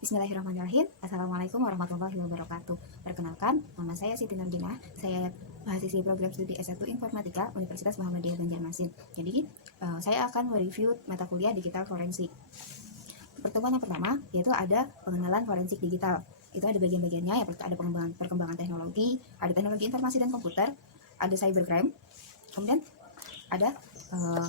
Bismillahirrahmanirrahim. Assalamualaikum warahmatullahi wabarakatuh. Perkenalkan, nama saya Siti Nurdinah. Saya mahasiswi program studi S1 Informatika Universitas Muhammadiyah Banjarmasin. Jadi, saya akan mereview mata kuliah digital forensik. Pertemuan yang pertama yaitu ada pengenalan forensik digital. Itu ada bagian-bagiannya, yang ada perkembangan teknologi, ada teknologi informasi dan komputer, ada cybercrime, kemudian ada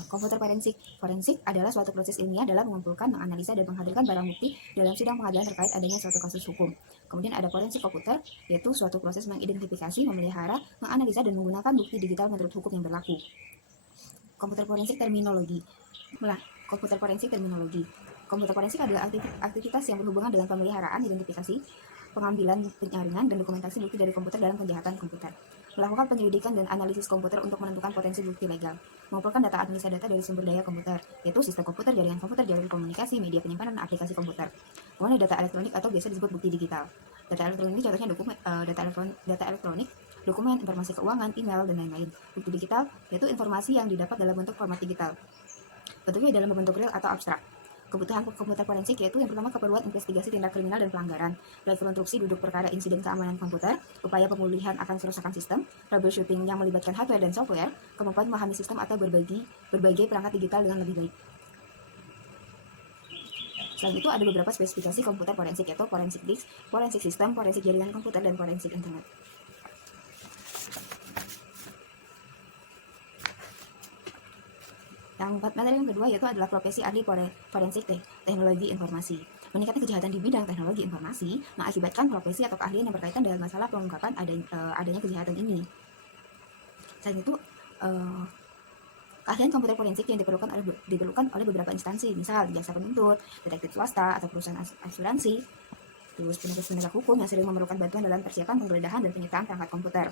komputer forensik. Forensik adalah suatu proses ilmiah dalam mengumpulkan, menganalisa, dan menghadirkan barang bukti dalam sidang pengadilan terkait adanya suatu kasus hukum. Kemudian ada forensik komputer, yaitu suatu proses mengidentifikasi, memelihara, menganalisa, dan menggunakan bukti digital menurut hukum yang berlaku. Komputer forensik terminologi. Komputer forensik terminologi. Komputer forensik adalah aktivitas yang berhubungan dengan pemeliharaan, identifikasi, pengambilan, penyaringan, dan dokumentasi bukti dari komputer dalam kejahatan komputer. Melakukan penyelidikan dan analisis komputer untuk menentukan potensi bukti legal. Mengumpulkan data administrasi data dari sumber daya komputer, yaitu sistem komputer, jaringan komputer, jalur komunikasi, media penyimpanan, dan aplikasi komputer. Kemudian data elektronik atau biasa disebut bukti digital. Data elektronik contohnya data elektronik, dokumen, informasi keuangan, email, dan lain-lain. Bukti digital yaitu informasi yang didapat dalam bentuk format digital. Bentuknya dalam bentuk real atau abstrak. Kebutuhan komputer forensik yaitu yang pertama keperluan investigasi tindak kriminal dan pelanggaran, rekonstruksi duduk perkara insiden keamanan komputer, upaya pemulihan akan kerusakan sistem, troubleshooting yang melibatkan hardware dan software, kemampuan memahami sistem atau berbagai perangkat digital dengan lebih baik. Selain itu ada beberapa spesifikasi komputer forensik yaitu forensik disk, forensik sistem, forensik jaringan komputer, dan forensik internet. Materi yang kedua yaitu adalah profesi ahli forensik teknologi informasi. Meningkatnya kejahatan di bidang teknologi informasi mengakibatkan profesi atau keahlian yang berkaitan dengan masalah pengungkapan adanya kejahatan ini. Selain itu, keahlian komputer forensik yang diperlukan oleh beberapa instansi, misal jaksa penuntut, detektif swasta, atau perusahaan asuransi, terus penegak hukum yang sering memerlukan bantuan dalam persiapan penggeledahan dan penyitaan perangkat komputer.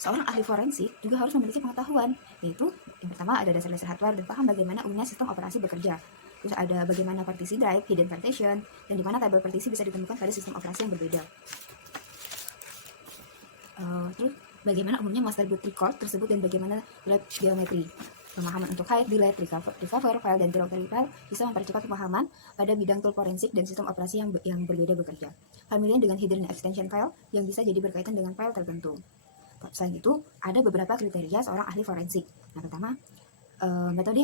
Seorang ahli forensik juga harus memiliki pengetahuan, yaitu yang pertama ada dasar-dasar hardware dan paham bagaimana umumnya sistem operasi bekerja. Terus ada bagaimana partisi drive, hidden partition, dan di mana tabel partisi bisa ditemukan pada sistem operasi yang berbeda. Terus bagaimana umumnya master boot record tersebut dan bagaimana lab geometri. Pemahaman untuk hide, delete, recover file, dan directory file bisa mempercepat pemahaman pada bidang tool forensik dan sistem operasi yang berbeda bekerja. Familiar dengan hidden extension file yang bisa jadi berkaitan dengan file tertentu. Selain itu, ada beberapa kriteria seorang ahli forensik. Yang pertama, metode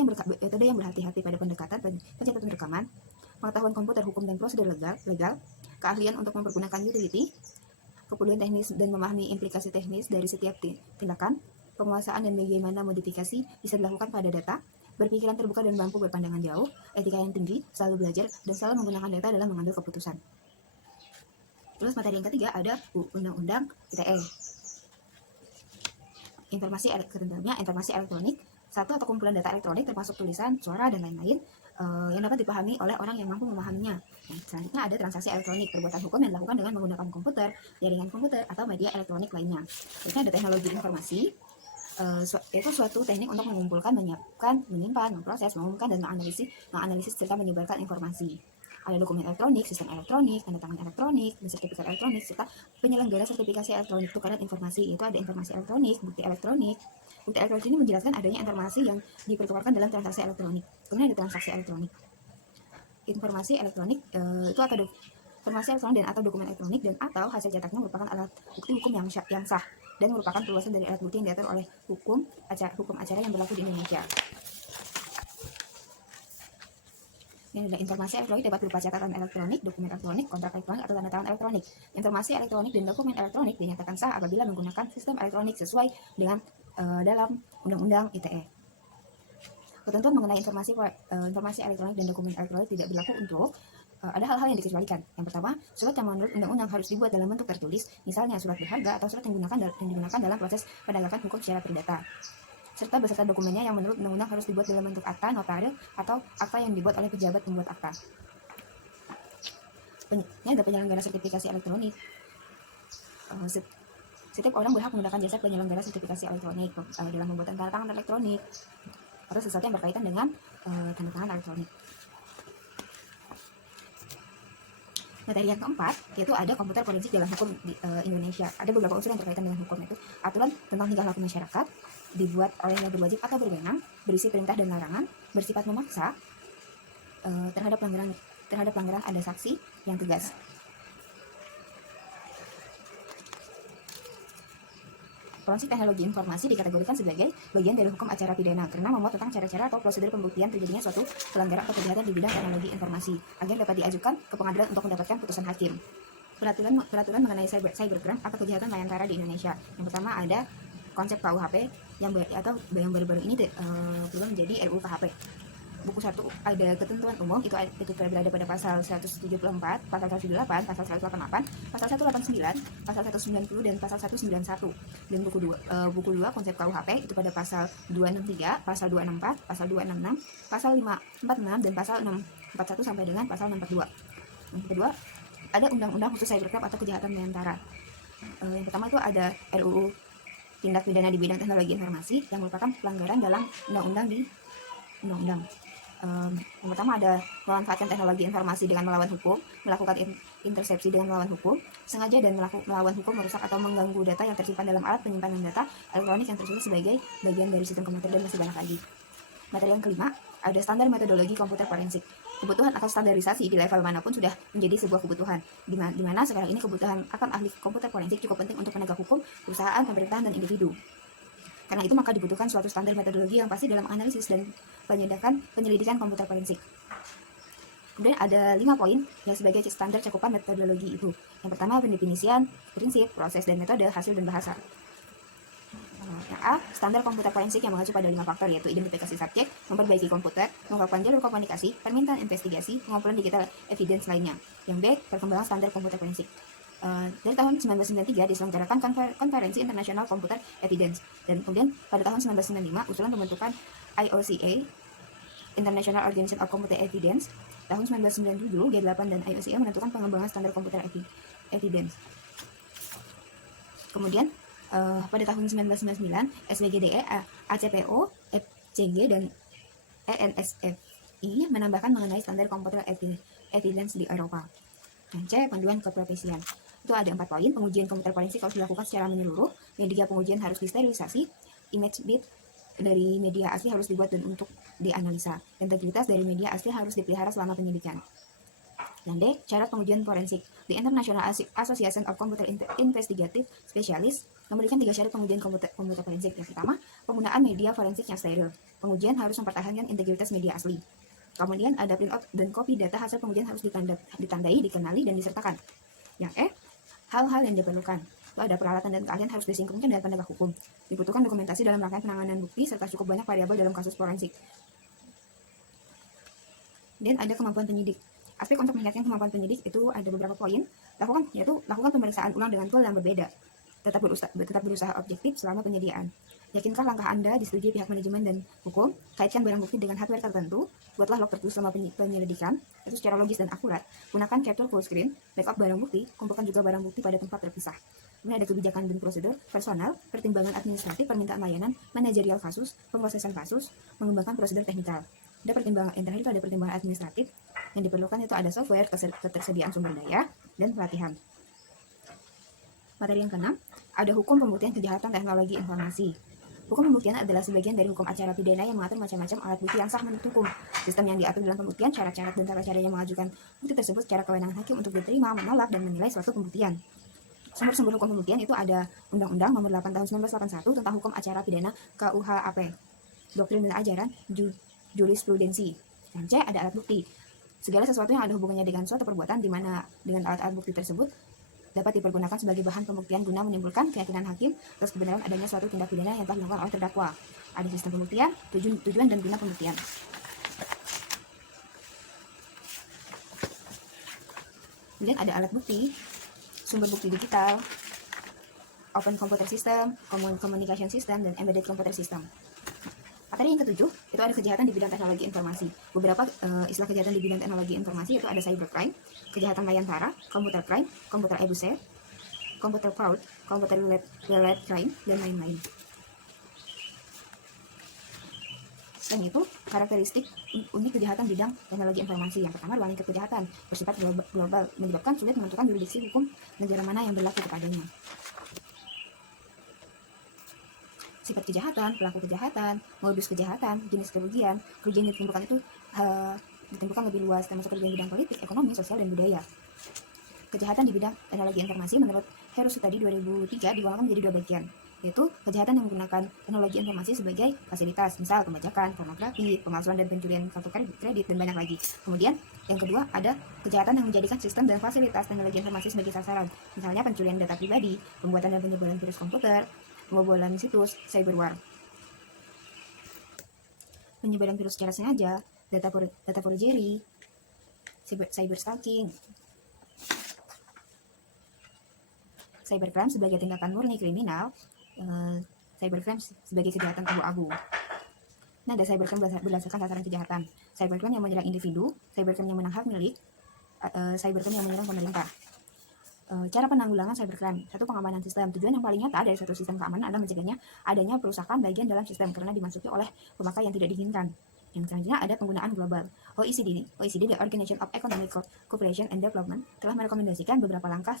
yang berhati-hati pada pendekatan pencatatan rekaman, pengetahuan komputer, hukum, dan prosedur legal, keahlian untuk mempergunakan utility, kepedulian teknis dan memahami implikasi teknis dari setiap tindakan, penguasaan dan bagaimana modifikasi bisa dilakukan pada data, berpikiran terbuka dan mampu berpandangan jauh, etika yang tinggi, selalu belajar, dan selalu menggunakan data dalam mengambil keputusan. Terus materi yang ketiga ada Undang-Undang ITE. Informasi elektronik, satu atau kumpulan data elektronik termasuk tulisan, suara, dan lain-lain yang dapat dipahami oleh orang yang mampu memahaminya. Selanjutnya ada transaksi elektronik, perbuatan hukum yang dilakukan dengan menggunakan komputer, jaringan komputer, atau media elektronik lainnya. Selanjutnya ada teknologi informasi, yaitu suatu teknik untuk mengumpulkan, menyiapkan, menyimpan, memproses, mengumumkan, dan menganalisis serta menyebarkan informasi. Ada dokumen elektronik, sistem elektronik, tanda tangan elektronik, dan sertifikat elektronik, serta penyelenggara sertifikasi elektronik tukaran informasi. Itu ada informasi elektronik, bukti elektronik. Bukti elektronik ini menjelaskan adanya informasi yang dipertukarkan dalam transaksi elektronik. Kemudian ada transaksi elektronik. Informasi elektronik itu atau informasi elektronik dan atau dokumen elektronik dan atau hasil cetaknya merupakan alat bukti hukum yang sah dan merupakan perluasan dari alat bukti yang diatur oleh hukum acara yang berlaku di Indonesia. Ini adalah informasi elektronik dapat berupa catatan elektronik, dokumen elektronik, kontrak elektronik, atau tanda tangan elektronik. Informasi elektronik dan dokumen elektronik dinyatakan sah apabila menggunakan sistem elektronik sesuai dengan dalam Undang-Undang ITE. Ketentuan mengenai informasi elektronik dan dokumen elektronik tidak berlaku untuk ada hal-hal yang dikecualikan. Yang pertama, surat yang menurut undang-undang harus dibuat dalam bentuk tertulis, misalnya surat berharga atau surat yang digunakan dalam proses penegakan hukum secara perdata, serta beserta dokumennya yang menurut undang-undang harus dibuat dalam bentuk akta notaril atau akta yang dibuat oleh pejabat pembuat akta. Ini ada penyelenggara sertifikasi elektronik. Setiap orang berhak menggunakan jasa penyelenggara sertifikasi elektronik dalam pembuatan tanda tangan elektronik atau sesuatu yang berkaitan dengan tanda tangan elektronik. Materi yang keempat yaitu ada komputer forensik dalam hukum di Indonesia. Ada beberapa unsur yang berkaitan dengan hukum, itu aturan tentang tingkah laku masyarakat, dibuat oleh yang berwajib atau berwenang, berisi perintah dan larangan, bersifat memaksa, terhadap pelanggaran ada sanksi yang tegas. Forensik teknologi informasi dikategorikan sebagai bagian dari hukum acara pidana karena memuat tentang cara-cara atau prosedur pembuktian terjadinya suatu pelanggaran atau kejahatan di bidang teknologi informasi agar dapat diajukan ke pengadilan untuk mendapatkan putusan hakim. Peraturan mengenai cybercrime atau kejahatan layantara di Indonesia. Yang pertama ada konsep KUHP yang baru-baru ini belum menjadi RUU KHP. Buku 1 ada ketentuan umum itu berada pada pasal 174, pasal 178, pasal 188, pasal 189, pasal 190 dan pasal 191. Dan buku 2 konsep KUHP itu pada pasal 263, pasal 264, pasal 266, pasal 546 dan pasal 641 sampai dengan pasal 642. Yang kedua, ada undang-undang khusus cybercrime atau kejahatan layantara. Yang pertama itu ada RUU tindak pidana di bidang teknologi informasi yang merupakan pelanggaran dalam undang-undang. Yang pertama ada memanfaatkan teknologi informasi dengan melawan hukum, melakukan intersepsi dengan melawan hukum, sengaja dan melawan hukum merusak atau mengganggu data yang tersimpan dalam alat penyimpanan data elektronik yang tersusun sebagai bagian dari sistem komputer dan masih banyak lagi. Materi yang kelima, ada standar metodologi komputer forensik. Kebutuhan atau standarisasi di level manapun sudah menjadi sebuah kebutuhan, di mana sekarang ini kebutuhan akan ahli komputer forensik cukup penting untuk penegak hukum, perusahaan, pemerintahan, dan individu. Karena itu maka dibutuhkan suatu standar metodologi yang pasti dalam analisis dan penyelidikan komputer forensik. Kemudian ada 5 poin yang sebagai standar cakupan metodologi itu. Yang pertama pendefinisian, prinsip, proses dan metode, hasil dan bahasa. Yang A, standar komputer forensik yang mengacu pada 5 faktor yaitu identifikasi subjek, memperbaiki komputer, mengungkapkan jalur komunikasi, permintaan investigasi, pengumpulan digital evidence lainnya. Yang B, perkembangan standar komputer forensik. Dari tahun 1993 diselenggarakan konferensi internasional komputer evidence dan kemudian pada tahun 1995 usulan pembentukan IOCA International Organization of Computer Evidence. Tahun 1997 G8 dan IOCA menentukan pengembangan standar komputer evidence. Kemudian pada tahun 1999 SWGDE, ACPO, FCG dan ENSFI menambahkan mengenai standar komputer evidence di Eropa. Dan C, panduan keprofesian. Itu ada 4 poin. Pengujian komputer forensik harus dilakukan secara menyeluruh. Media pengujian harus disterilisasi. Image bit dari media asli harus dibuat dan untuk dianalisa. Integritas dari media asli harus dipelihara selama penyidikan. Dan D, syarat pengujian forensik. The International Association of Computer Investigative Specialists memberikan 3 syarat pengujian komputer forensik. Yang pertama, penggunaan media forensik yang steril. Pengujian harus mempertahankan integritas media asli. Kemudian ada print out dan copy data hasil pengujian harus ditandai, dikenali, dan disertakan. Yang E, hal-hal yang diperlukan. Itu ada peralatan dan keahlian harus disinkronkan dengan penegak hukum. Dibutuhkan dokumentasi dalam rangkaian penanganan bukti serta cukup banyak variabel dalam kasus forensik. Dan ada kemampuan penyidik. Aspek untuk meningkatkan kemampuan penyidik itu ada beberapa poin. Lakukan pemeriksaan ulang dengan tool yang berbeda. Tetap berusaha objektif selama penyediaan. Yakinkan langkah Anda disetujui pihak manajemen dan hukum. Kaitkan barang bukti dengan hardware tertentu. Buatlah log tertulis selama penyelidikan, itu secara logis dan akurat. Gunakan capture full screen, backup barang bukti, kumpulkan juga barang bukti pada tempat terpisah. Kemudian ada kebijakan dan prosedur, personal, pertimbangan administratif, permintaan layanan, manajerial kasus, pemrosesan kasus, mengembangkan prosedur teknikal. Ada pertimbangan, yang terakhir itu ada pertimbangan administratif. Yang diperlukan itu ada software, ketersediaan sumber daya, dan pelatihan. Materi yang keenam, ada hukum pembuktian kejahatan teknologi informasi. Hukum pembuktian adalah sebagian dari hukum acara pidana yang mengatur macam-macam alat bukti yang sah menurut hukum. Sistem yang diatur dalam pembuktian, syarat-syarat dan tata caranya mengajukan bukti tersebut secara kewenangan hakim untuk diterima, menolak, dan menilai suatu pembuktian. Sumber-sumber hukum pembuktian itu ada Undang-Undang Nomor 8 Tahun 1981 tentang Hukum Acara Pidana KUHP, doktrin dan ajaran, jurisprudensi. Dan C, ada alat bukti. Segala sesuatu yang ada hubungannya dengan suatu perbuatan di mana dengan alat-alat bukti tersebut dapat dipergunakan sebagai bahan pembuktian guna menimbulkan keyakinan hakim atas kebenaran adanya suatu tindak pidana yang telah dilakukan oleh terdakwa. Ada sistem pembuktian, tujuan dan guna pembuktian. Kemudian ada alat bukti, sumber bukti digital, open computer system, communication system, dan embedded computer system. Materi yang ketujuh, itu ada kejahatan di bidang teknologi informasi. Beberapa istilah kejahatan di bidang teknologi informasi itu ada cybercrime, kejahatan layantara, computer crime, computer abuse, computer fraud, computer related crime, dan lain-lain. Selain itu, karakteristik unik kejahatan bidang teknologi informasi. Yang pertama, ruang lingkup kejahatan bersifat global, menyebabkan sulit menentukan jurisdiksi hukum negara mana yang berlaku kepadanya. Sifat kejahatan, pelaku kejahatan, modus kejahatan, jenis kerugian yang ditimbulkan itu ditentukan lebih luas, termasuk di bidang politik, ekonomi, sosial, dan budaya. Kejahatan di bidang teknologi informasi menurut Heru Sutadi 2003 digolongkan menjadi dua bagian, yaitu kejahatan yang menggunakan teknologi informasi sebagai fasilitas, misal pembajakan, pornografi, pemalsuan dan pencurian kartu kredit, dan banyak lagi. Kemudian yang kedua ada kejahatan yang menjadikan sistem dan fasilitas teknologi informasi sebagai sasaran, misalnya pencurian data pribadi, pembuatan dan penyebaran virus komputer, pembobolan situs, cyberwar, penyebaran virus secara sengaja, data forgery, cyber stalking, cybercrime sebagai tindakan murni kriminal, cybercrime sebagai kejahatan abu-abu. Nah, ada cybercrime berdasarkan sasaran kejahatan. Cybercrime yang menyerang individu, cybercrime yang menang hak milik, cybercrime yang menyerang pemerintah. Cara penanggulangan cybercrime. Satu, pengamanan sistem. Tujuan yang paling nyata dari satu sistem keamanan adalah mencegahnya adanya perusakan bagian dalam sistem karena dimasuki oleh pemakai yang tidak diinginkan. Yang selanjutnya ada penggunaan global. OECD, the Organization of Economic Cooperation and Development, telah merekomendasikan beberapa langkah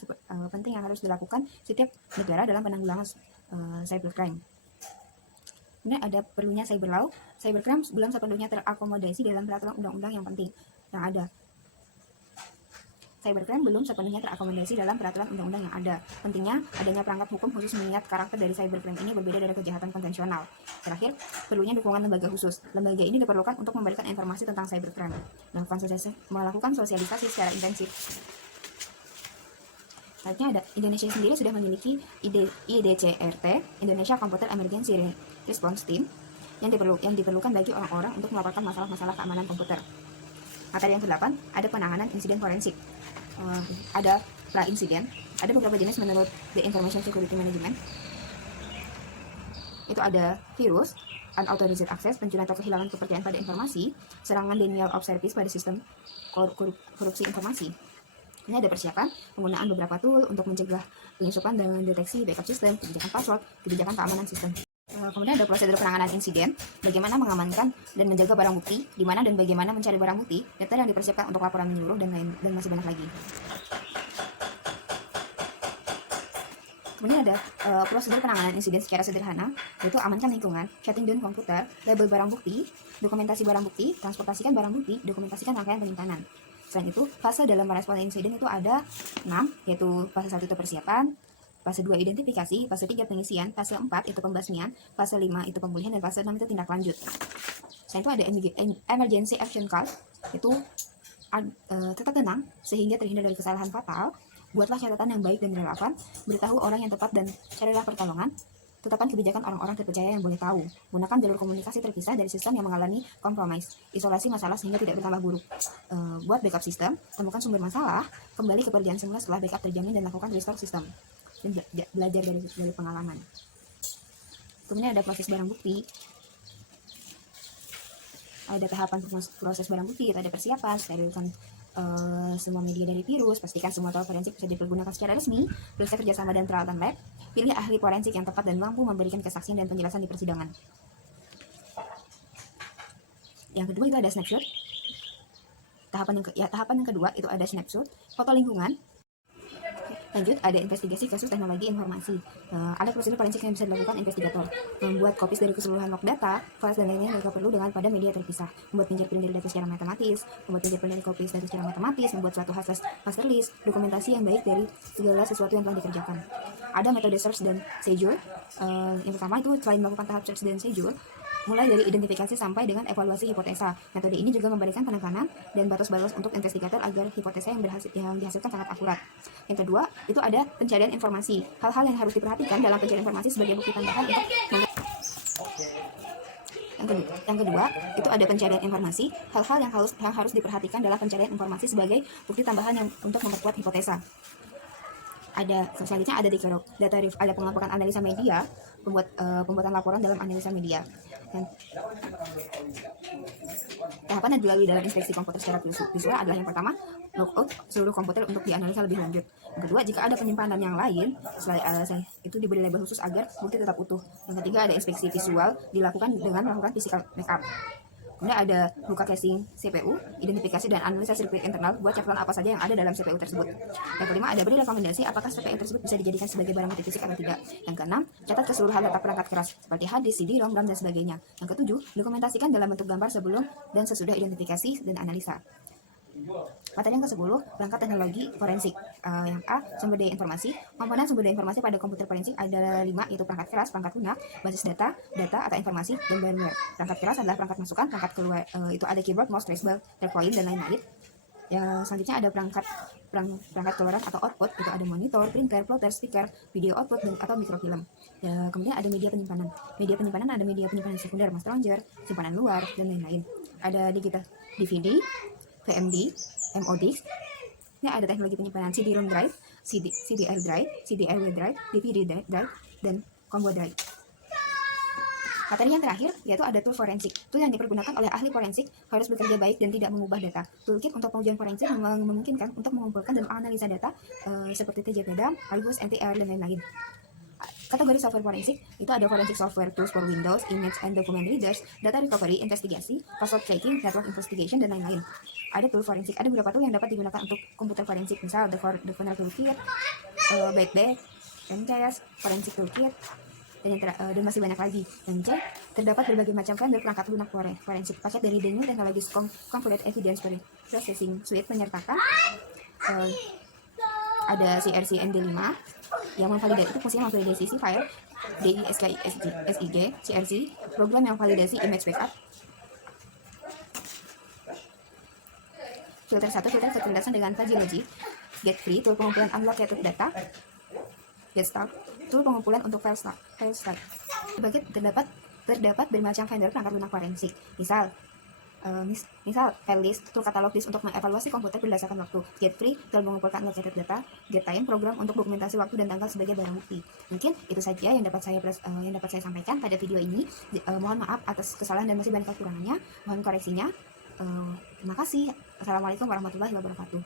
penting yang harus dilakukan setiap negara dalam penanggulangan cybercrime. Kemudian ada perlunya cyber law. Cybercrime belum sepenuhnya terakomodasi dalam peraturan undang-undang yang penting yang ada. Cybercrime belum sepenuhnya terakomodasi dalam peraturan undang-undang yang ada. Pentingnya adanya perangkat hukum khusus mengingat karakter dari cybercrime ini berbeda dari kejahatan konvensional. Terakhir, perlunya dukungan lembaga khusus. Lembaga ini diperlukan untuk memberikan informasi tentang cybercrime, melakukan sosialisasi secara intensif. Selanjutnya ada Indonesia sendiri sudah memiliki IDCRT, Indonesia Computer Emergency Response Team, yang diperlukan bagi orang-orang untuk melaporkan masalah-masalah keamanan komputer. Materi yang ke-8 ada penanganan insiden forensik. Ada pra-insiden, ada beberapa jenis menurut The Information Security Management. Itu ada virus, unauthorized access, pencurian atau kehilangan kepercayaan pada informasi, serangan denial of service pada sistem korupsi informasi. Ini ada persiapan penggunaan beberapa tool untuk mencegah penyusupan dengan deteksi backup sistem, kebijakan password, kebijakan keamanan sistem. Kemudian ada prosedur penanganan insiden, bagaimana mengamankan dan menjaga barang bukti, di mana dan bagaimana mencari barang bukti, data yang dipersiapkan untuk laporan menyeluruh, dan masih banyak lagi. Kemudian ada prosedur penanganan insiden secara sederhana, yaitu amankan lingkungan, shutting down komputer, label barang bukti, dokumentasi barang bukti, transportasikan barang bukti, dokumentasikan rangkaian penyimpanan. Selain itu, fase dalam merespon insiden itu ada 6, yaitu fase 1 itu persiapan, fase 2 identifikasi, fase 3 pengisian, fase 4 itu pembasmian, fase 5 itu pemulihan, dan fase 6 itu tindak lanjut. Selain itu ada emergency action card, itu tetap tenang sehingga terhindar dari kesalahan fatal, buatlah catatan yang baik dan relevan, beritahu orang yang tepat dan carilah pertolongan, tetapkan kebijakan orang-orang terpercaya yang boleh tahu, gunakan jalur komunikasi terpisah dari sistem yang mengalami kompromis, isolasi masalah sehingga tidak bertambah buruk, buat backup sistem, temukan sumber masalah, kembali ke pekerjaan semula setelah backup terjamin, dan lakukan restore sistem, dan belajar dari pengalaman. Kemudian ada proses barang bukti, ada tahapan proses barang bukti, ada persiapan, sterilkan semua media dari virus, pastikan semua tool forensik bisa dipergunakan secara resmi, periksa kerjasama dan peralatan lab, pilih ahli forensik yang tepat dan mampu memberikan kesaksian dan penjelasan di persidangan. Yang kedua itu ada snapshot. Tahapan yang kedua itu ada snapshot, foto lingkungan. Lanjut, ada investigasi kasus teknologi informasi. Ada prosedur forensik yang bisa dilakukan investigator. Membuat kopis dari keseluruhan log data, files, dan lainnya yang mereka perlu pada media terpisah. Membuat fingerprint dari data secara matematis, membuat fingerprint dari kopis data secara matematis, membuat suatu master list, dokumentasi yang baik dari segala sesuatu yang telah dikerjakan. Ada metode search dan seizure. Yang pertama itu selain melakukan tahap search dan seizure, mulai dari identifikasi sampai dengan evaluasi hipotesa. Metode ini juga memberikan penekanan dan batas-batas untuk investigator agar hipotesa yang dihasilkan sangat akurat. Yang kedua, itu ada pencarian informasi. Hal-hal yang harus diperhatikan dalam pencarian informasi sebagai bukti tambahan Yang kedua, itu ada pencarian informasi. Hal-hal yang harus diperhatikan dalam pencarian informasi sebagai bukti tambahan untuk memperkuat hipotesa. Selanjutnya ada data review, ada pengelompokan analisa media, pembuatan laporan dalam analisa media. Dan tahapan yang dilalui dalam inspeksi komputer secara visual adalah yang pertama, logout seluruh komputer untuk dianalisa lebih lanjut. Yang kedua, jika ada penyimpanan yang lain, itu diberi label khusus agar bukti tetap utuh. Yang ketiga, ada inspeksi visual dilakukan dengan melakukan physical backup. Kemudian ada buka casing CPU, identifikasi dan analisa sirkuit internal buat catatan apa saja yang ada dalam CPU tersebut. Yang kelima, ada beri rekomendasi apakah CPU tersebut bisa dijadikan sebagai barang bukti fisik atau tidak. Yang keenam, catat keseluruhan data perangkat keras seperti hard disk, CD, ROM, RAM, dan sebagainya. Yang ketujuh, dokumentasikan dalam bentuk gambar sebelum dan sesudah identifikasi dan analisa. Materi yang ke-10, perangkat teknologi forensik. Yang A, sumber daya informasi. Komponen sumber daya informasi pada komputer forensik ada 5, yaitu perangkat keras, perangkat lunak, basis data, data atau informasi, dan firmware. Perangkat keras adalah perangkat masukan, perangkat keluar itu ada keyboard, mouse, trackball, trackpoint, dan lain-lain. Yang selanjutnya ada perangkat keluaran atau output, itu ada monitor, printer, plotter, speaker, video output, dan atau mikrofilm. Ya, kemudian ada media penyimpanan. Media penyimpanan ada media penyimpanan sekunder, master launcher, simpanan luar, dan lain-lain. Ada digital DVD, VMD, MODIX. Ini ada teknologi penyimpanan CD-ROM drive, CDR drive, CDRW drive, DVD drive, dan combo drive. Materi yang terakhir yaitu ada tool forensik. Tool yang dipergunakan oleh ahli forensik harus bekerja baik dan tidak mengubah data. Toolkit untuk pengujian forensik memungkinkan untuk mengumpulkan dan menganalisa data seperti TJPDAM, Argus, NTR, dan lain-lain. Kategori software forensik itu ada forensic software tools for Windows, image and document readers, data recovery, investigasi, password checking, network investigation, dan lain-lain. Ada tool forensik, ada beberapa tool yang dapat digunakan untuk komputer forensik, misal the Funnel Toolkit, BackDeck, MCS, Forensic Toolkit, dan masih banyak lagi. Dan C, terdapat berbagai macam vendor perangkat lunak forensik. Paket dari Daniel Technologies Configured Evidence Processing Suite menyertakan ada CRC ND5 yang memvalidasi, itu fungsinya memvalidasi file DISKISJ, CRC, program yang validasi image backup, filter 1, filter kecerdasan dengan fuzzy logic, get free, tool pengumpulan unallocated data, get start, tool pengumpulan untuk file start. Sebagai terdapat bermacam vendor perangkat lunak forensik, misal file list, tool katalog list untuk mengevaluasi komputer berdasarkan waktu, get free, tool mengumpulkan allocated data, get time, program untuk dokumentasi waktu dan tanggal sebagai barang bukti. Mungkin itu saja yang dapat saya sampaikan pada video ini. Mohon maaf atas kesalahan dan masih banyak kekurangannya, mohon koreksinya. Terima kasih. Assalamualaikum warahmatullahi wabarakatuh.